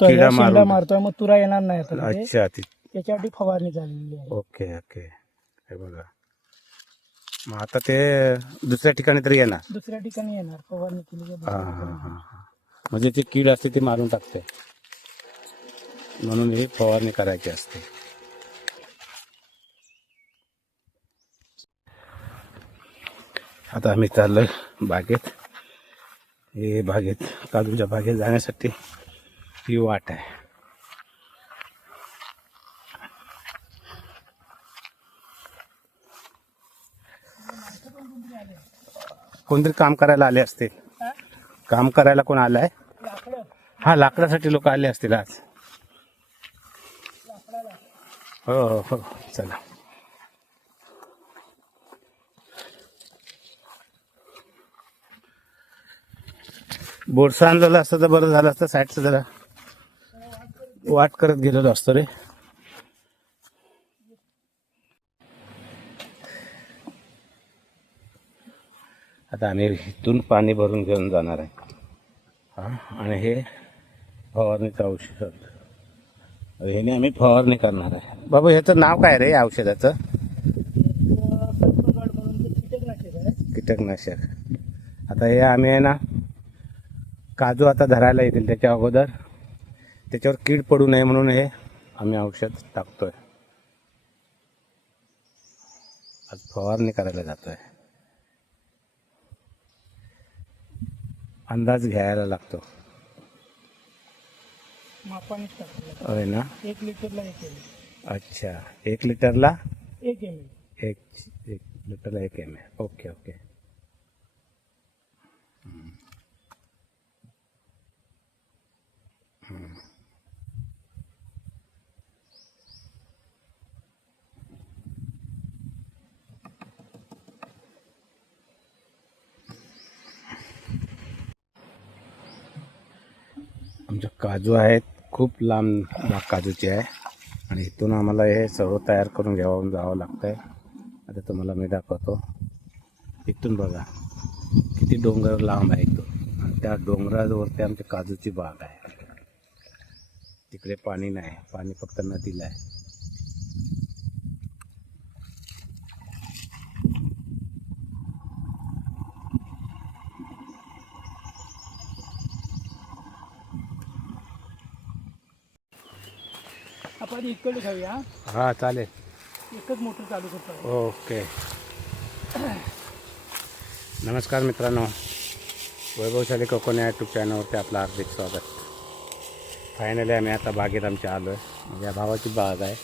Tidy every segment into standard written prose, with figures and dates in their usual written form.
तो किडा या शेंडा मारून. मारतोय मग तुरा येणार नाही आता तिथे. अच्छा त्याच्यासाठी फवारणी झालेली आहे. Okay okay. हे बघा, मग आता ते दुसऱ्या ठिकाणी तरी येणार. दुसऱ्या ठिकाणी येणार फवारणी केली की हा दुसऱ्या हा ठिकाणी. हा. म्हणजे ती कीड असते ती मारून टाकते, म्हणून ही फवारणी करायची असते. आता आम्ही चाललोय बागेत. हे बागेत, काजूच्या बागेत जाण्यासाठी ही वाट आहे. कोणतरी काम करायला आले असतील. हा? काम करायला कोण आलाय? लाकडं हा, लाकडासाठी लोक आले असतील आज. लाकडाला हो हो हो, चला. बोरसा आणलेला असतं तर बरं झालं असतं. साईडचं जरा वाट करत गेलेलो असतो रे. आता आम्ही इथून पाणी भरून घेऊन जाणार आहे. हा, आणि हे फवारणीचं औषध, ह्याने आम्ही फवारणी करणार आहे. बाबा ह्याचं नाव काय रे या औषधाचं? सल्फरगाड म्हणून ते कीटकनाशक आहे. कीटकनाशक. आता हे आम्ही आहे ना, काजू आता धरायला येतील त्याच्या अगोदर त्याच्यावर कीड पडू नये म्हणून हे आम्ही औषध टाकतोय. आज फवारणी करायला जातोय. अंदाज घ्यायला लागतो. मापानेच टाकलं. होय ना. 1 लिटरला 1 ml. अच्छा, 1 लिटरला 1 ml. एक 1 लिटरला 1 ml. Okay okay. आमच्या काजू आहेत, खूप लांब बाग काजूची आहे, आणि इथून आम्हाला हे सर्व तयार करून घ्यावं जावं लागतंय. आता तुम्हाला मी दाखवतो. इथून बघा किती डोंगर लांब आहे इथून, आणि त्या डोंगरावरती आमच्या काजूची बाग आहे. तिकडे पाणी नाही, पाणी फक्त नदीला आहे. आपण इकडे खाऊया. हा चालेल. एकच मोटर चालू करतो. ओके. नमस्कार मित्रांनो, वैभवशाली कोकण या यूट्यूब चॅनलवरती आपलं हार्दिक स्वागत. फायनली आम्ही आता बागेत आमच्या आलो आहे. माझ्या भावाची बाग आहे.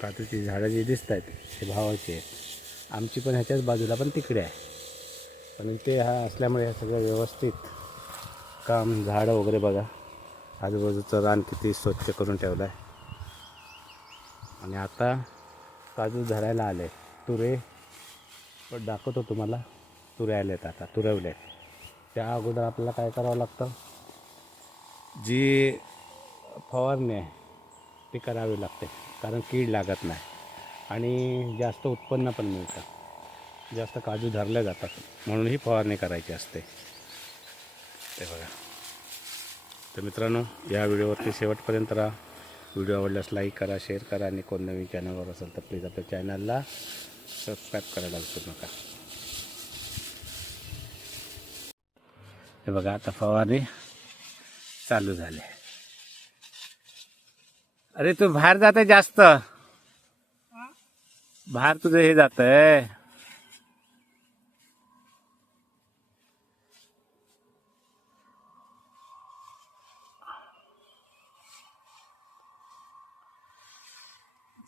काजूची झाडं जी दिसत आहेत ते भावाची आहेत. आमची पण ह्याच्याच बाजूला पण तिकडे आहे, पण इथे हा असल्यामुळे हे सगळं व्यवस्थित काम, झाडं वगैरे बघा, आजूबाजूचं रान किती स्वच्छ करून ठेवलं आहे. आणि आता काजू धरायला आले. तुरे पण दाखवतो तुम्हाला. तुरे आलेत, आता तुरवले. त्या अगोदर आपल्याला काय करावं लागतं, जी फवारणी आहे ती करावी लागते, कारण कीड लागत नाही आणि जास्त उत्पन्न पण मिळतं. जास्त काजू धरले जातात म्हणून ही फवारणी करायची असते. ते बघा. तर मित्रांनो, या व्हिडिओवरती शेवटपर्यंत राहा. व्हिडिओ आवडल्यास लाईक करा, शेअर करा, आणि कोण नवीन चॅनलवर असेल तर प्लीज आपल्या चॅनलला सबस्क्राईब करायला विसरू नका. हे बघा, आता फवारणी चालू झाली. अरे तू बाहेर जाते जास्त, बाहेर तुझं हे जात आहे.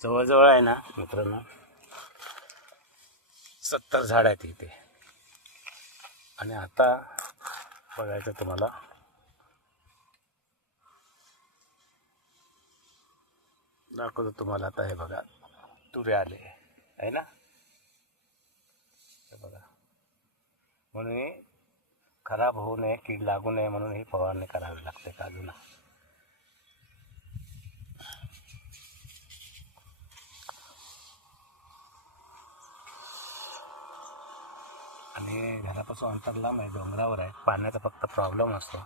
जवळजवळ आहे ना मित्रांनो, 70 झाड आहेत इथे. आणि आता बघायचं तुम्हाला, दाखवतो तुम्हाला. आता हे बघा, तुरे आले आहे ना, हे बघा. म्हणून हे खराब होऊ नये, कीड लागू नये म्हणून ही फवारणी करावी लागते काजूला. आणि घरापासून अंतर लांब आहे, डोंगरावर आहे, पाण्याचा फक्त प्रॉब्लेम असतो.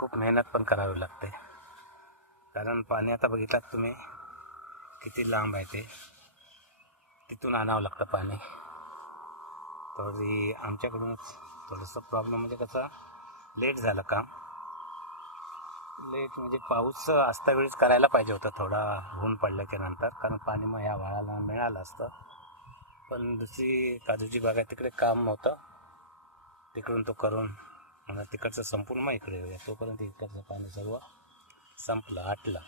खूप मेहनत पण करावी लागते, कारण पाणी आता बघितलात तुम्ही किती लांब आहे ते, तिथून आणावं लागतं पाणी. तरी आमच्याकडूनच थोडंसं प्रॉब्लेम म्हणजे कसं लेट झालं काम. लेट म्हणजे पाऊस असता वेळीच करायला पाहिजे होतं थोडा ऊन पडल्याच्या नंतर, कारण पाणी मग ह्या वाळाला मिळालं असतं. पण दुसरी काजूची बाग आहे तिकडे काम नव्हतं, तिकडून तो करून मग तिकडचं संपूर्ण मग इकडे येऊया. तोपर्यंत इकडचं पाणी सर्व संपलं, आटलं.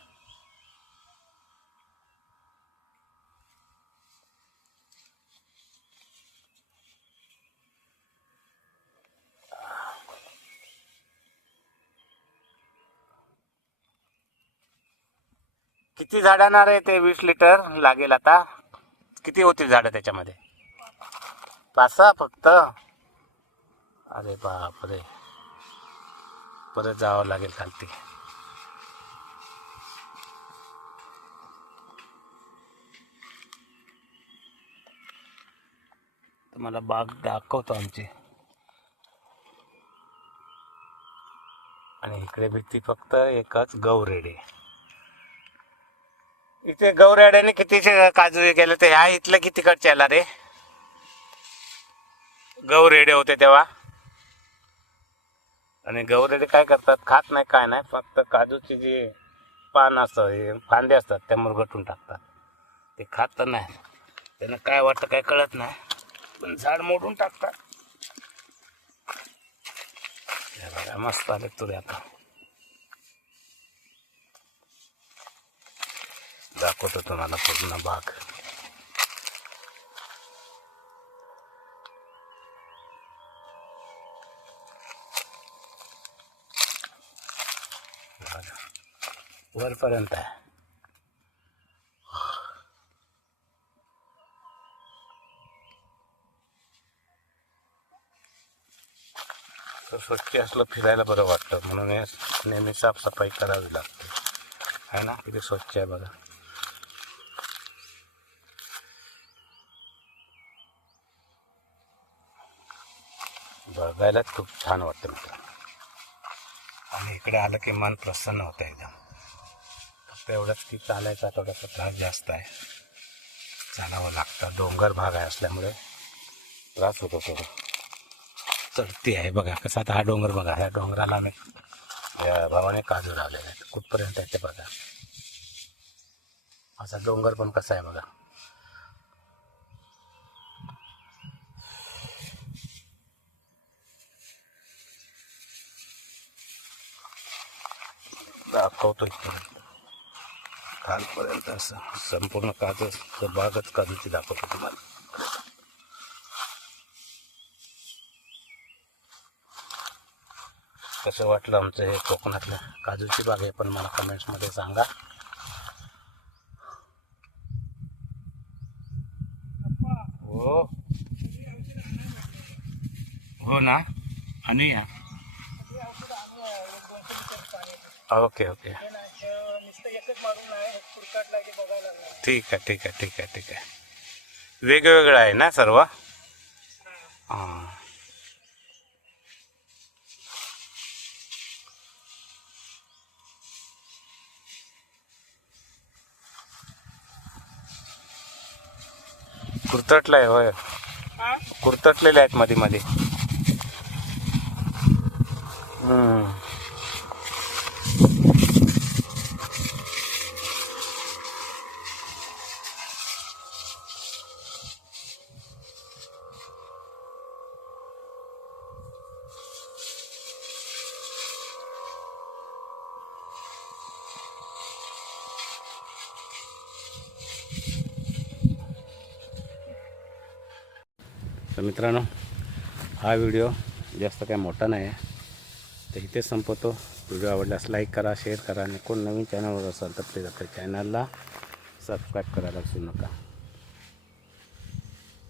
किती झाडांना रे ते 20 लिटर लागेल आता? किती होतील झाडं त्याच्यामध्ये? 5-6 फक्त? अरे बापरे, परत जावं लागेल खालती. तुम्हाला बाग दाखवतो आमची. आणि इकडे भीती फक्त एकच गौरेडे. इथे गौरेड्याने कितीचे काजू गेले ते ह्या इथलं कितीकडचे आला रे? गौरेडे होते तेव्हा. आणि गौरेडे काय करतात, खात नाही काय नाही, फक्त काजूची जी पान असतं फांदे असतात त्या मुरगटून टाकतात. ते खात तर नाही, त्यांना काय वाटतं काय कळत नाही, पण झाड मोडून टाकतात. मस्त आले तुरे. आता दाखवतो तुम्हाला पूर्ण बाग. वरपर्यंत आहे. तर स्वच्छ असलं फिरायला बरं वाटतं, म्हणून हे नेहमी साफसफाई करावी लागते, आहे ना. किती स्वच्छ आहे बघा. बघायलाच खूप छान वाटतं मित्रांनो. आणि इकडे आलं की मन प्रसन्न होतं एकदम. फक्त एवढंच की चालायचा थोडासा त्रास जास्त आहे, चालावं लागतं. डोंगर भाग आहे असल्यामुळे त्रास होतो थोडं. चढती आहे बघा कसा. आता हा डोंगर बघा, ह्या डोंगराला मी या भावाने काजू लावलेले आहेत. कुठपर्यंत आहे ते बघा. असा डोंगर पण कसा आहे बघा. दाखवतो इथपर्यंत, खालपर्यंत असं संपूर्ण काजू बागच काजूची दाखवतो तुम्हाला. कसं वाटलं आमचं हे कोकणातलं काजूची बाग आहे, पण मला कमेंट्समध्ये सांगा. हो हो ना, आणूया. ओके ओके, ठीक आहे ठीक आहे ठीक आहे ठीक आहे. वेगवेगळं आहे ना सर्व. हां, कुरतटलं आहे होय, कुरतटलेले आहेत मध्ये मध्ये. तर मित्रांनो, हा व्हिडिओ जास्त काय मोठा नाही आहे, तर इथेच संपवतो. व्हिडिओ आवडल्यास लाईक करा, शेअर करा, आणि कोण नवीन चॅनलवर असाल तर प्लीज आपल्या चॅनलला सबस्क्राईब करायला विसरू नका.